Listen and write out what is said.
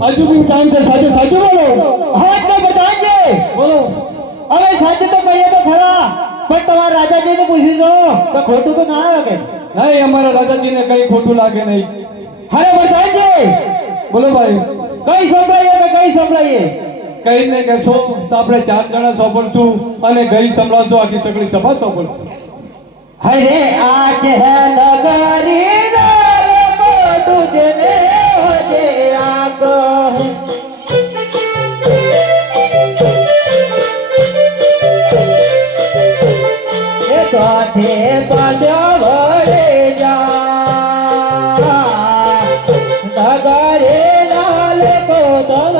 हजू भी टाइम से साजो साजो बोलो हाँ तो बताएंगे बोलो अरे साजो तो कहिए तो खरा पर तुम्हारे राजा जी ने पूछी दो तो खोटू तो ना लगे नहीं हमारा राजा जी ने कहीं खोटू लागे नहीं अरे बताएंगे बोलो भाई कई संभળાઈએ કઈ ને કહેશો તો આપણે 4 જણા સોંપડશું અને ગઈ સંભળાશો આખી સગળી સભા સોંપડશું હરે આજ હે નગરી રે તુજને હોજે આગો એ કાઠે પાડ્યો